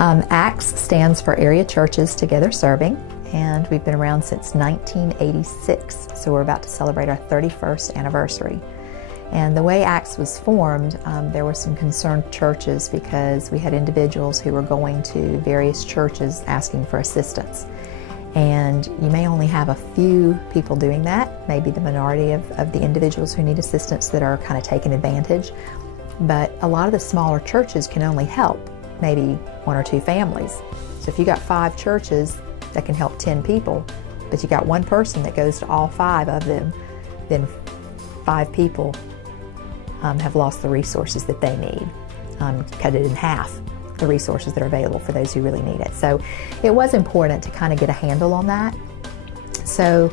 ACTS stands for Area Churches Together Serving, and we've been around since 1986, so we're about to celebrate our 31st anniversary. And the way ACTS was formed, there were some concerned churches because we had individuals who were going to various churches asking for assistance. And you may only have a few people doing that, maybe the minority of the individuals who need assistance that are kind of taking advantage. But a lot of the smaller churches can only help maybe 1 or 2 families. So if you got 5 churches that can help 10 people, but you got one person that goes to all 5 of them, then 5 people have lost the resources that they need. Cut it in half, the resources that are available for those who really need it. So it was important to kind of get a handle on that. So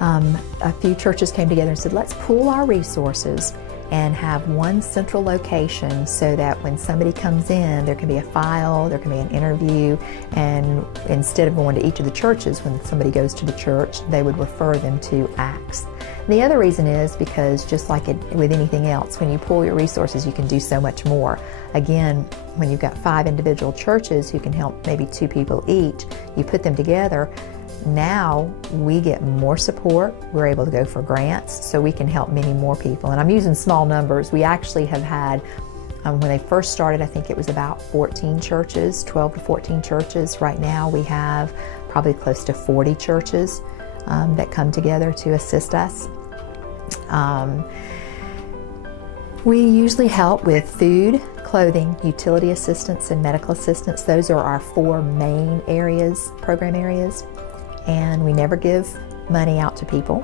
a few churches came together and said, let's pool our resources and have one central location so that when somebody comes in, there can be a file, there can be an interview, and instead of going to each of the churches, when somebody goes to the church, they would refer them to ACTS. The other reason is because just like with anything else, when you pool your resources, you can do so much more. Again, when you've got 5 individual churches who can help maybe 2 people each, you put them together, now we get more support. We're able to go for grants so we can help many more people. And I'm using small numbers. We actually have had, when they first started, I think it was about 14 churches, 12 to 14 churches. Right now we have probably close to 40 churches that come together to assist us. We usually help with food, clothing, utility assistance, and medical assistance. Those are our 4 main areas, program areas. And we never give money out to people.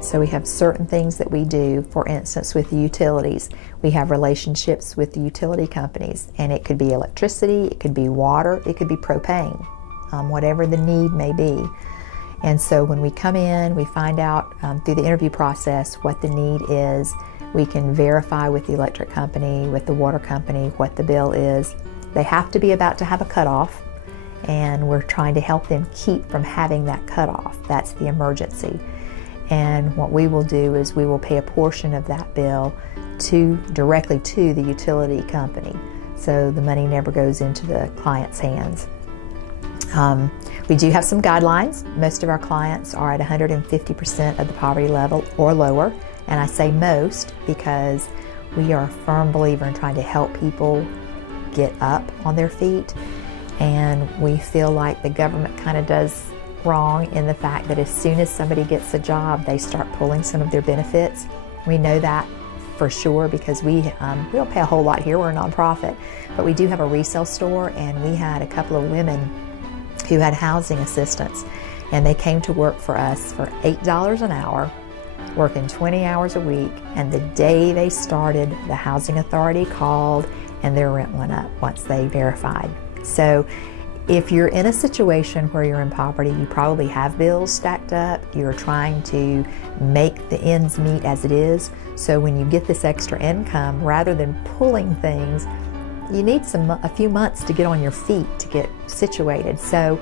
So we have certain things that we do. For instance, with the utilities, we have relationships with the utility companies, and it could be electricity, it could be water, it could be propane, whatever the need may be. And so when we come in, we find out through the interview process what the need is. We can verify with the electric company, with the water company, what the bill is. They have to be about to have a cutoff, and we're trying to help them keep from having that cutoff. That's the emergency. And what we will do is we will pay a portion of that bill directly to the utility company. So the money never goes into the client's hands. We do have some guidelines. Most of our clients are at 150% of the poverty level or lower. And I say most because we are a firm believer in trying to help people get up on their feet. And we feel like the government kind of does wrong in the fact that as soon as somebody gets a job, they start pulling some of their benefits. We know that for sure because we don't pay a whole lot here. We're a nonprofit, but we do have a resale store, and we had a couple of women who had housing assistance, and they came to work for us for $8 an hour, working 20 hours a week, and the day they started, the housing authority called and their rent went up once they verified. So if you're in a situation where you're in poverty, you probably have bills stacked up, you're trying to make the ends meet as it is. So when you get this extra income, rather than pulling things, you need a few months to get on your feet, to get situated. So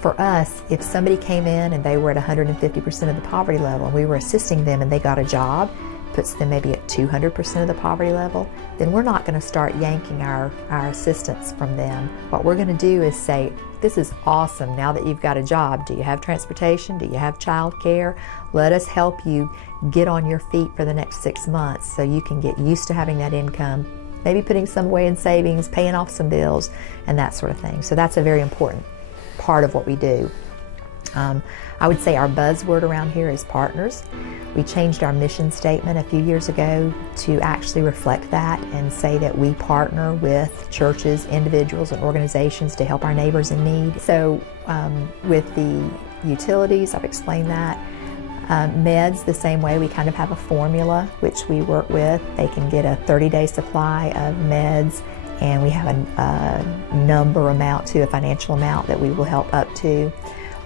for us, if somebody came in and they were at 150% of the poverty level, and we were assisting them and they got a job, puts them maybe at 200% of the poverty level, then we're not going to start yanking our assistance from them. What we're going to do is say, this is awesome, now that you've got a job, do you have transportation, do you have child care? Let us help you get on your feet for the next 6 months so you can get used to having that income, maybe putting some away in savings, paying off some bills, and that sort of thing. So that's a very important part of what we do. I would say our buzzword around here is partners. We changed our mission statement a few years ago to actually reflect that and say that we partner with churches, individuals, and organizations to help our neighbors in need. So with the utilities, I've explained that. Meds, the same way. We kind of have a formula which we work with. They can get a 30-day supply of meds, and we have a number amount to a financial amount that we will help up to.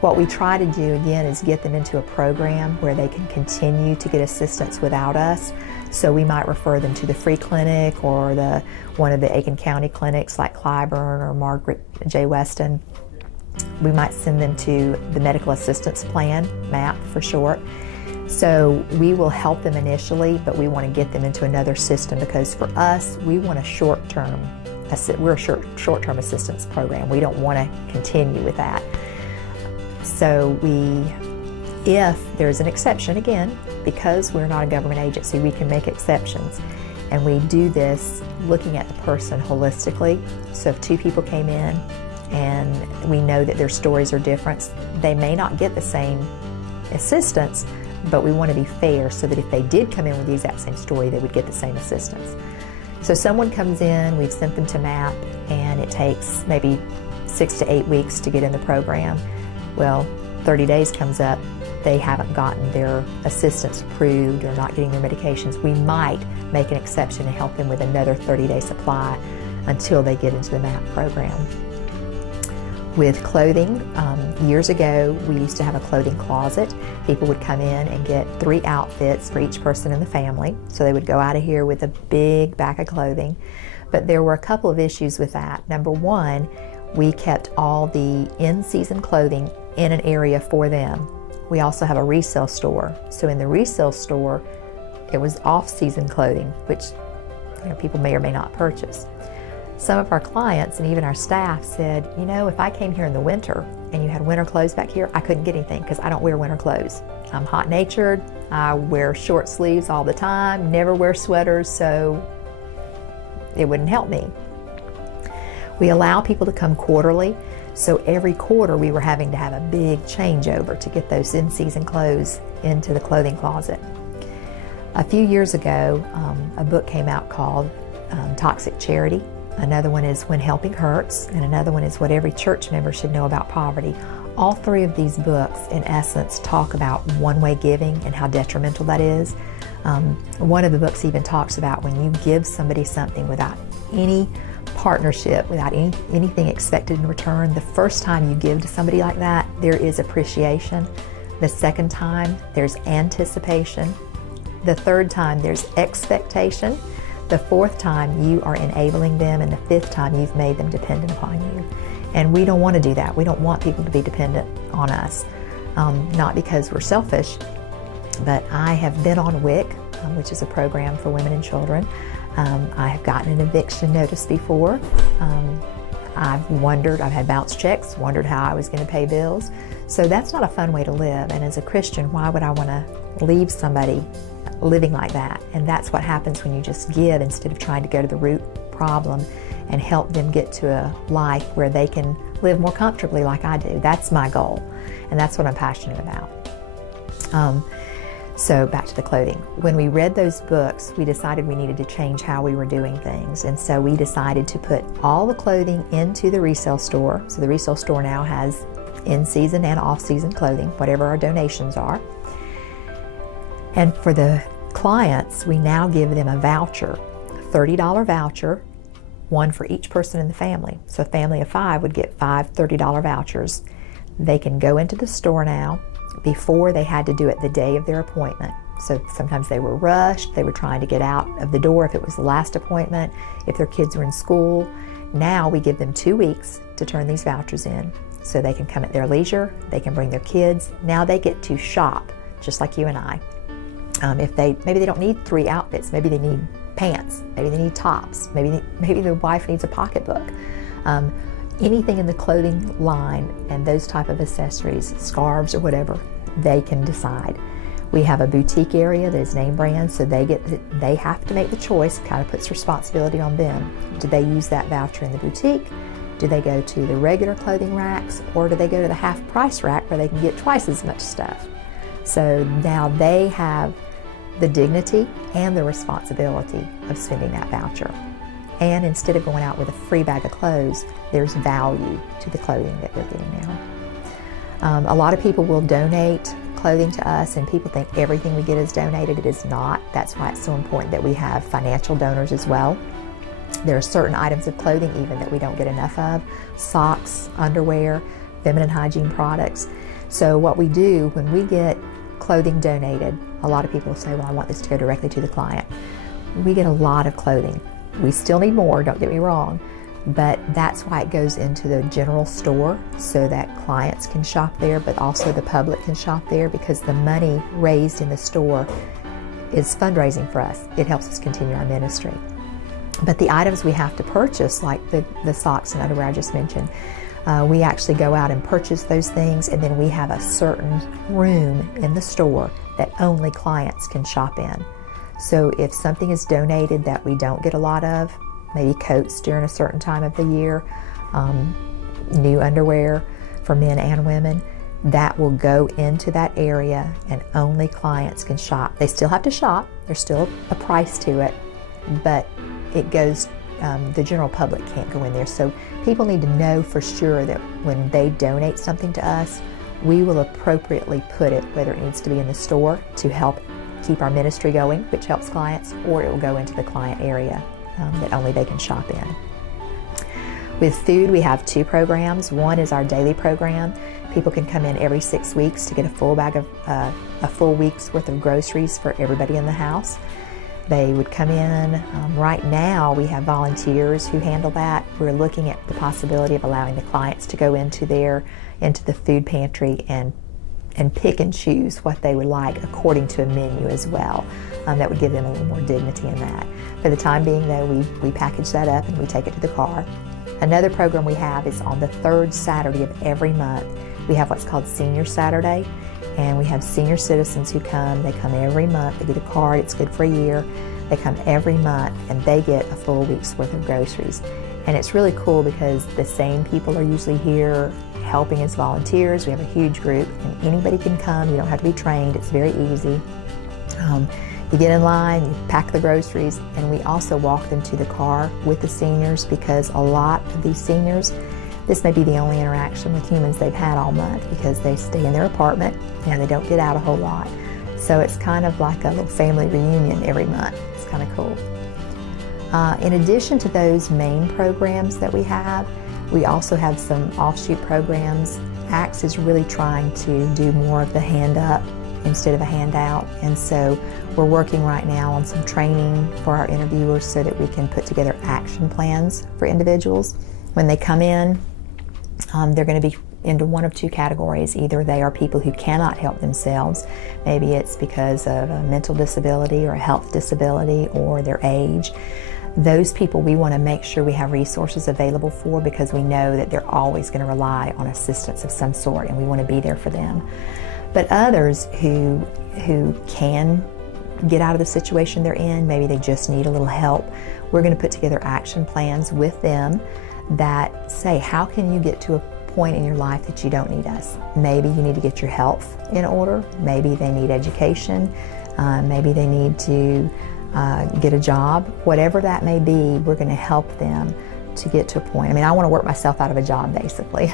What we try to do, again, is get them into a program where they can continue to get assistance without us. So we might refer them to the free clinic or one of the Aiken County clinics like Clyburn or Margaret J. Weston. We might send them to the medical assistance plan, MAP for short. So we will help them initially, but we want to get them into another system because for us, we want a short-term we're a short-term assistance program. We don't want to continue with that. So if there's an exception, again, because we're not a government agency, we can make exceptions. And we do this looking at the person holistically. So if two people came in and we know that their stories are different, they may not get the same assistance, but we want to be fair so that if they did come in with the exact same story, they would get the same assistance. So someone comes in, we've sent them to MAP, and it takes maybe 6 to 8 weeks to get in the program. Well, 30 days comes up, they haven't gotten their assistance approved or not getting their medications. We might make an exception and help them with another 30-day supply until they get into the MAP program. With clothing, years ago we used to have a clothing closet. People would come in and get 3 outfits for each person in the family. So they would go out of here with a big bag of clothing. But there were a couple of issues with that. Number one, we kept all the in-season clothing in an area for them. We also have a resale store. So in the resale store, it was off-season clothing, which people may or may not purchase. Some of our clients and even our staff said, if I came here in the winter and you had winter clothes back here, I couldn't get anything because I don't wear winter clothes. I'm hot-natured, I wear short sleeves all the time, never wear sweaters, so it wouldn't help me. We allow people to come quarterly, so every quarter we were having to have a big changeover to get those in-season clothes into the clothing closet. A few years ago, a book came out called Toxic Charity. Another one is When Helping Hurts, and another one is What Every Church Member Should Know About Poverty. All 3 of these books, in essence, talk about one-way giving and how detrimental that is. One of the books even talks about when you give somebody something without any partnership, without anything expected in return, the first time you give to somebody like that, there is appreciation. The second time, there's anticipation. The third time, there's expectation. The 4th time, you are enabling them, and the 5th time, you've made them dependent upon you. And we don't want to do that. We don't want people to be dependent on us, not because we're selfish, but I have been on WIC, which is a program for women and children. I have gotten an eviction notice before. I've had bounce checks, wondered how I was going to pay bills. So that's not a fun way to live. And as a Christian, why would I want to leave somebody living like that? And that's what happens when you just give instead of trying to go to the root problem and help them get to a life where they can live more comfortably like I do. That's my goal, and that's what I'm passionate about. So back to the clothing. When we read those books, we decided we needed to change how we were doing things, and so we decided to put all the clothing into the resale store. So the resale store now has in-season and off-season clothing, whatever our donations are. And for the clients, we now give them a voucher, a $30 voucher, one for each person in the family. So a family of 5 would get 5 $30 vouchers. They can go into the store now. Before, they had to do it the day of their appointment. So sometimes they were rushed, they were trying to get out of the door if it was the last appointment, if their kids were in school. Now we give them 2 weeks to turn these vouchers in so they can come at their leisure, they can bring their kids. Now they get to shop, just like you and I. Maybe they don't need 3 outfits, maybe they need pants, maybe they need tops, maybe the wife needs a pocketbook. Anything in the clothing line and those type of accessories, scarves or whatever, they can decide. We have a boutique area that is name brand, so they have to make the choice. Kind of puts responsibility on them. Do they use that voucher in the boutique? Do they go to the regular clothing racks, or do they go to the half price rack where they can get twice as much stuff? So now they have the dignity and the responsibility of spending that voucher. And instead of going out with a free bag of clothes, there's value to the clothing that they're getting now. A lot of people will donate clothing to us, and people think everything we get is donated. It is not. That's why it's so important that we have financial donors as well. There are certain items of clothing even that we don't get enough of: socks, underwear, feminine hygiene products. So what we do when we get clothing donated, a lot of people say, well, I want this to go directly to the client. We get a lot of clothing. We still need more, don't get me wrong, but that's why it goes into the general store so that clients can shop there, but also the public can shop there, because the money raised in the store is fundraising for us. It helps us continue our ministry. But the items we have to purchase, like the socks and underwear I just mentioned, we actually go out and purchase those things, and then we have a certain room in the store that only clients can shop in. So if something is donated that we don't get a lot of, maybe coats during a certain time of the year, new underwear for men and women, that will go into that area and only clients can shop. They still have to shop, there's still a price to it, but it goes, the general public can't go in there. So people need to know for sure that when they donate something to us, we will appropriately put it, whether it needs to be in the store to help keep our ministry going, which helps clients, or it will go into the client area that only they can shop in. With food, we have two programs. One is our daily program. People can come in every 6 weeks to get a full bag of a full week's worth of groceries for everybody in the house. They would come in. Right now, we have volunteers who handle that. We're looking at the possibility of allowing the clients to go into the food pantry and pick and choose what they would like according to a menu as well. That would give them a little more dignity in that. For the time being, though, we package that up and we take it to the car. Another program we have is on the third Saturday of every month. We have what's called Senior Saturday, and we have senior citizens who come. They come every month. They get a card. It's good for a year. They come every month, and they get a full week's worth of groceries. And it's really cool because the same people are usually here helping as volunteers. We have a huge group, and anybody can come. You don't have to be trained. It's very easy. You get in line, you pack the groceries, and we also walk them to the car with the seniors, because a lot of these seniors, this may be the only interaction with humans they've had all month, because they stay in their apartment and they don't get out a whole lot. So it's kind of like a little family reunion every month. It's kind of cool. In addition to those main programs that we have, we also have some offshoot programs. ACTS is really trying to do more of the hand up instead of a handout, and so we're working right now on some training for our interviewers so that we can put together action plans for individuals. When they come in, they're going to be into one of two categories. Either they are people who cannot help themselves, maybe it's because of a mental disability or a health disability or their age. Those people we want to make sure we have resources available for, because we know that they're always going to rely on assistance of some sort, and we want to be there for them. But others who can get out of the situation they're in, maybe they just need a little help, we're going to put together action plans with them that say, how can you get to a point in your life that you don't need us? Maybe you need to get your health in order, maybe they need education, maybe they need to get a job. Whatever that may be, we're going to help them to get to a point. I mean, I want to work myself out of a job, basically.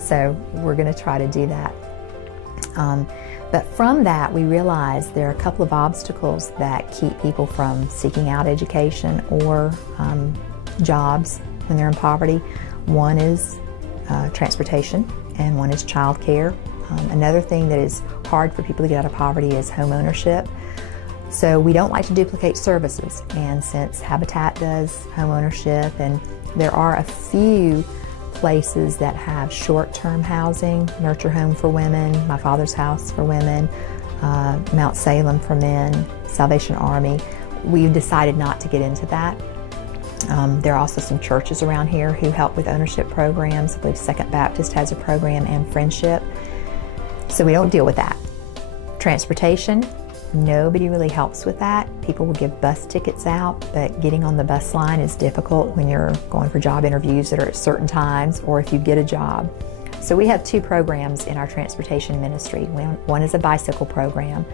So we're going to try to do that. But from that, we realize there are a couple of obstacles that keep people from seeking out education or jobs when they're in poverty. One is transportation, and one is child care. Another thing that is hard for people to get out of poverty is home ownership. So we don't like to duplicate services, and since Habitat does home ownership, and there are a few places that have short-term housing, Nurture Home for Women, My Father's House for Women, Mount Salem for Men, Salvation Army. We've decided not to get into that. There are also some churches around here who help with ownership programs. I believe Second Baptist has a program, and Friendship. So we don't deal with that. Transportation, nobody really helps with that. People will give bus tickets out, but getting on the bus line is difficult when you're going for job interviews that are at certain times, or if you get a job. So we have two programs in our transportation ministry. One is a bicycle program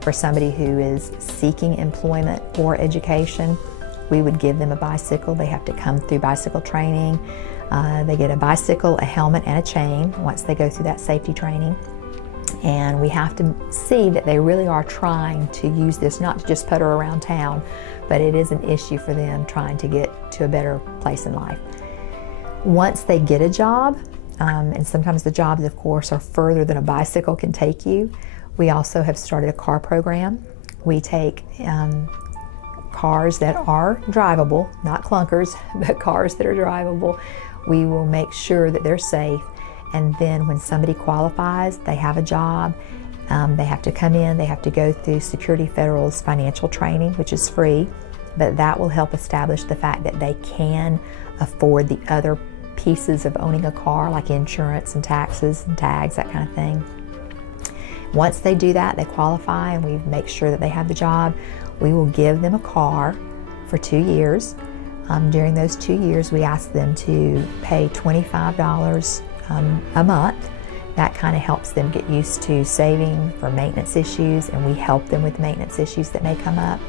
for somebody who is seeking employment or education. We would give them a bicycle. They have to come through bicycle training. They get a bicycle, a helmet, and a chain once they go through that safety training. And we have to see that they really are trying to use this, not to just putter around town, but it is an issue for them trying to get to a better place in life. Once they get a job, and sometimes the jobs, of course, are further than a bicycle can take you, we also have started a car program. We take cars that are drivable, not clunkers, but cars that are drivable. We will make sure that they're safe. And then when somebody qualifies, they have a job, they have to come in, they have to go through Security Federal's financial training, which is free. but that will help establish the fact that they can afford the other pieces of owning a car, like insurance and taxes and tags, that kind of thing. Once they do that, they qualify, and we make sure that they have the job. We will give them a car for 2 years. During those 2 years, we ask them to pay $25 a month. That kind of helps them get used to saving for maintenance issues, and we help them with maintenance issues that may come up.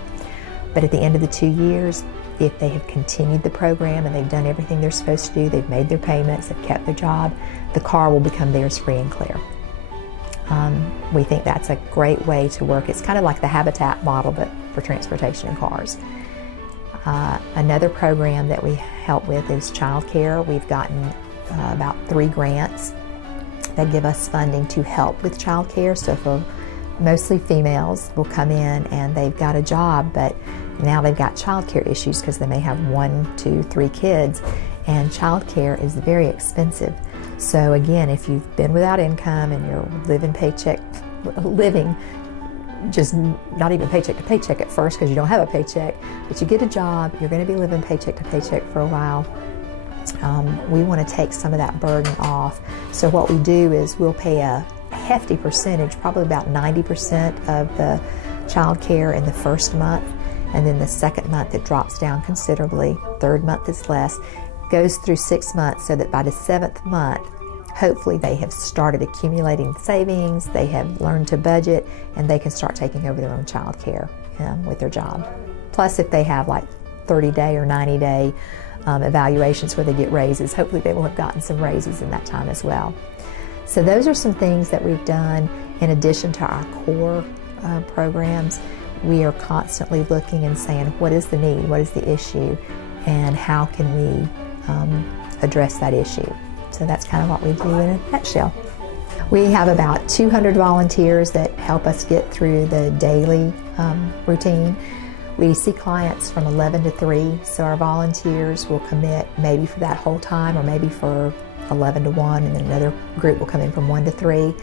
But at the end of the 2 years, if they have continued the program and they've done everything they're supposed to do, they've made their payments, they've kept their job, the car will become theirs free and clear. We think that's a great way to work. It's kind of like the Habitat model, but for transportation and cars. Another program that we help with is childcare. We've gotten about 3 grants that give us funding to help with childcare. So for mostly females will come in and they've got a job, but now they've got childcare issues because they may have 1, 2, 3 kids, and childcare is very expensive. So again, if you've been without income and you're living just not even paycheck to paycheck at first because you don't have a paycheck, but you get a job, you're going to be living paycheck to paycheck for a while. We want to take some of that burden off. So what we do is we'll pay a hefty percentage, probably about 90% of the child care in the first month, and then the second month it drops down considerably. Third month is less. Goes through 6 months so that by the 7th month, hopefully they have started accumulating savings, they have learned to budget, and they can start taking over their own child care with their job. Plus, if they have like 30-day or 90-day evaluations where they get raises, hopefully they will have gotten some raises in that time as well. So those are some things that we've done in addition to our core programs. We are constantly looking and saying, what is the need, what is the issue, and how can we address that issue. So that's kind of what we do in a nutshell. We have about 200 volunteers that help us get through the daily routine. We see clients from 11 to 3, so our volunteers will commit maybe for that whole time or maybe for 11 to 1, and then another group will come in from 1 to 3.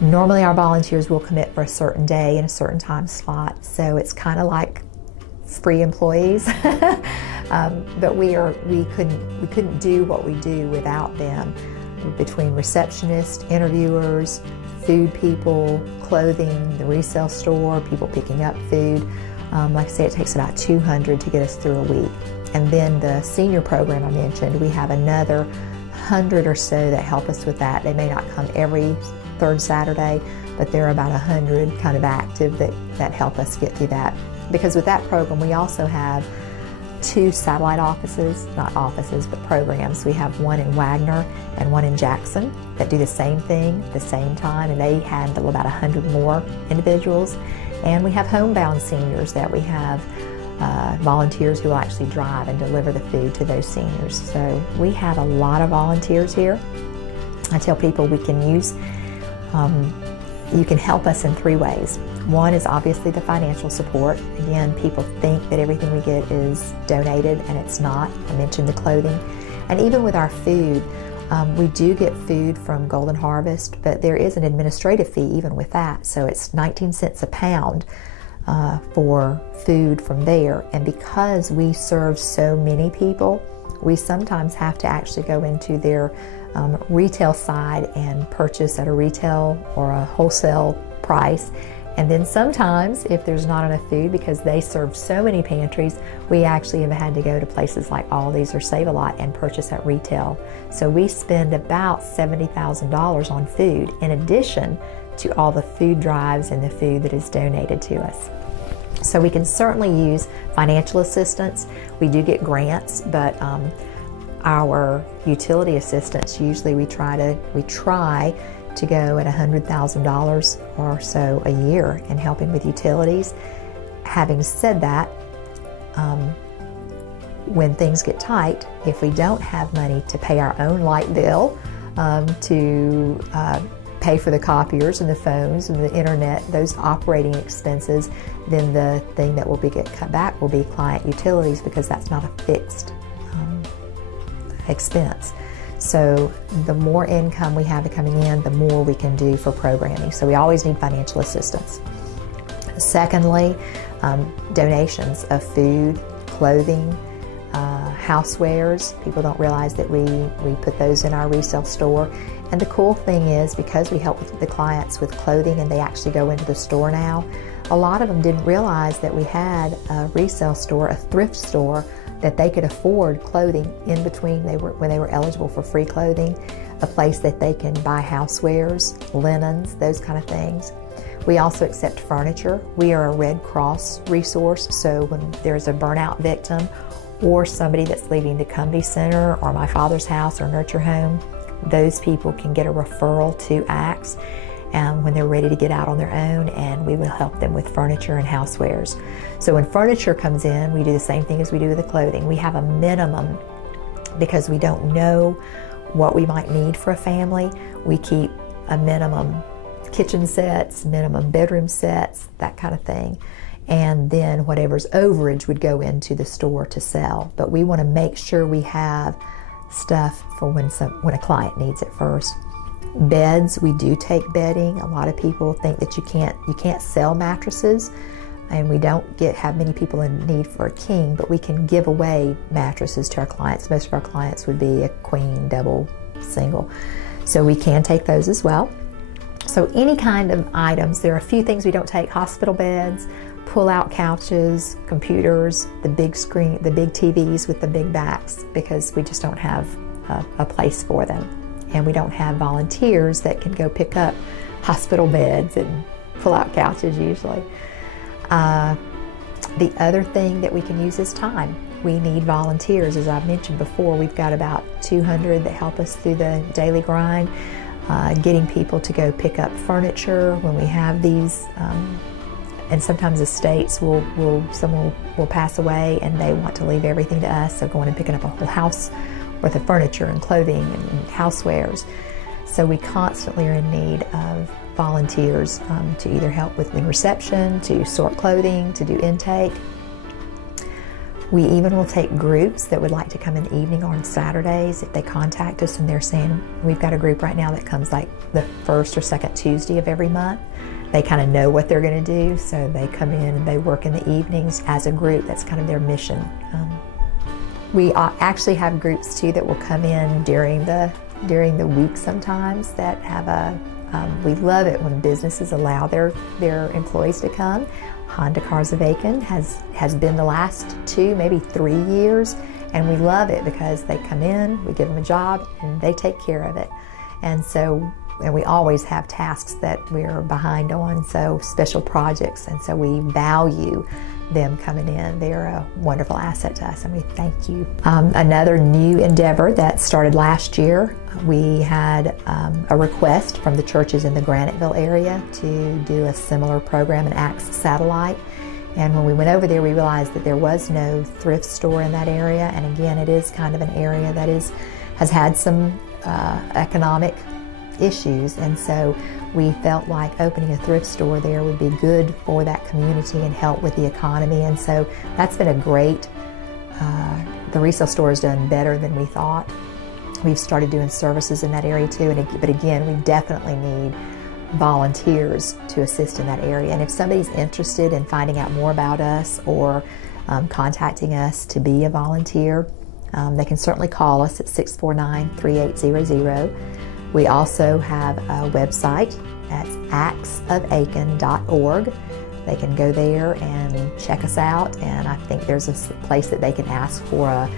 Normally our volunteers will commit for a certain day and a certain time slot, so it's kind of like free employees. But we couldn't do what we do without them. Between receptionists, interviewers, food people, clothing, the resale store, people picking up food. Like I say, it takes about 200 to get us through a week. And then the senior program I mentioned, we have another 100 or so that help us with that. They may not come every third Saturday, but there are about 100 kind of active that help us get through that. Because with that program, we also have 2 satellite offices, not offices, but programs. We have one in Wagner and one in Jackson that do the same thing at the same time, and they handle about 100 more individuals. And we have homebound seniors that we have volunteers who will actually drive and deliver the food to those seniors. So we have a lot of volunteers here. I tell people we can use, you can help us in 3 ways. One is obviously the financial support. Again, people think that everything we get is donated, and it's not. I mentioned the clothing. And even with our food, we do get food from Golden Harvest, but there is an administrative fee even with that. So it's 19 cents a pound for food from there. And because we serve so many people, we sometimes have to actually go into their retail side and purchase at a retail or a wholesale price. And then sometimes, if there's not enough food, because they serve so many pantries, we actually have had to go to places like Aldi's or Save-A-Lot and purchase at retail. So we spend about $70,000 on food, in addition to all the food drives and the food that is donated to us. So we can certainly use financial assistance. We do get grants, but our utility assistance, usually we try to go at $100,000 or so a year in helping with utilities. Having said that, when things get tight, if we don't have money to pay our own light bill, to pay for the copiers and the phones and the internet, those operating expenses, then the thing that will get cut back will be client utilities, because that's not a fixed expense. So the more income we have coming in, the more we can do for programming. So we always need financial assistance. Secondly, donations of food, clothing, housewares. People don't realize that we put those in our resale store. And the cool thing is, because we help with the clients with clothing and they actually go into the store now, a lot of them didn't realize that we had a resale store, a thrift store, that they could afford clothing in between when they were eligible for free clothing, a place that they can buy housewares, linens, those kind of things. We also accept furniture. We are a Red Cross resource, so when there's a burnout victim or somebody that's leaving the Cumbie Center or My Father's House or Nurture Home, those people can get a referral to ACTS when they're ready to get out on their own, and we will help them with furniture and housewares. So when furniture comes in, we do the same thing as we do with the clothing. We have a minimum because we don't know what we might need for a family. We keep a minimum kitchen sets, minimum bedroom sets, that kind of thing. And then whatever's overage would go into the store to sell. But we want to make sure we have stuff for when a client needs it first. Beds, we do take bedding. A lot of people think that you can't sell mattresses, and we don't have many people in need for a king, but we can give away mattresses to our clients. Most of our clients would be a queen, double, single. So we can take those as well. So any kind of items, there are a few things we don't take: hospital beds, pull-out couches, computers, the big screen, the big TVs with the big backs, because we just don't have a place for them. And we don't have volunteers that can go pick up hospital beds and pull-out couches usually. The other thing that we can use is time. We need volunteers. As I've mentioned before, we've got about 200 that help us through the daily grind, getting people to go pick up furniture when we have these. And sometimes estates someone will pass away and they want to leave everything to us, so going and picking up a whole house worth of furniture and clothing and housewares. So we constantly are in need of volunteers to either help with reception, to sort clothing, to do intake. We even will take groups that would like to come in the evening or on Saturdays. If they contact us and they're saying, we've got a group right now that comes like the first or second Tuesday of every month. They kind of know what they're going to do, so they come in and they work in the evenings as a group. That's kind of their mission. We actually have groups too that will come in during the week sometimes that have we love it when businesses allow their employees to come. Honda Cars of Aiken has been the last 2, maybe 3 years, and we love it because they come in, we give them a job, and they take care of it. And we always have tasks that we're behind on, so special projects, and so we value them coming in. They're a wonderful asset to us, and we thank you. Another new endeavor that started last year, we had a request from the churches in the Graniteville area to do a similar program, an ACTS satellite. And when we went over there, we realized that there was no thrift store in that area. And again, it is kind of an area that has had some economic issues, and so we felt like opening a thrift store there would be good for that community and help with the economy. And so that's been a great, the resale store has done better than we thought. We've started doing services in that area too, but again, we definitely need volunteers to assist in that area. And if somebody's interested in finding out more about us or contacting us to be a volunteer, they can certainly call us at 649-3800. We also have a website, that's actsofaiken.org. They can go there and check us out, and I think there's a place that they can ask for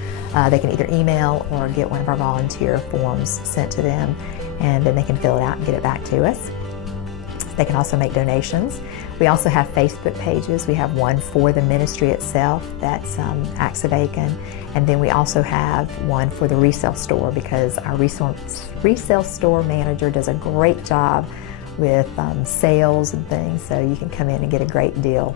they can either email or get one of our volunteer forms sent to them, and then they can fill it out and get it back to us. They can also make donations. We also have Facebook pages. We have one for the ministry itself, that's Acts of Aiken, and then we also have one for the resale store, because our resale store manager does a great job with sales and things, so you can come in and get a great deal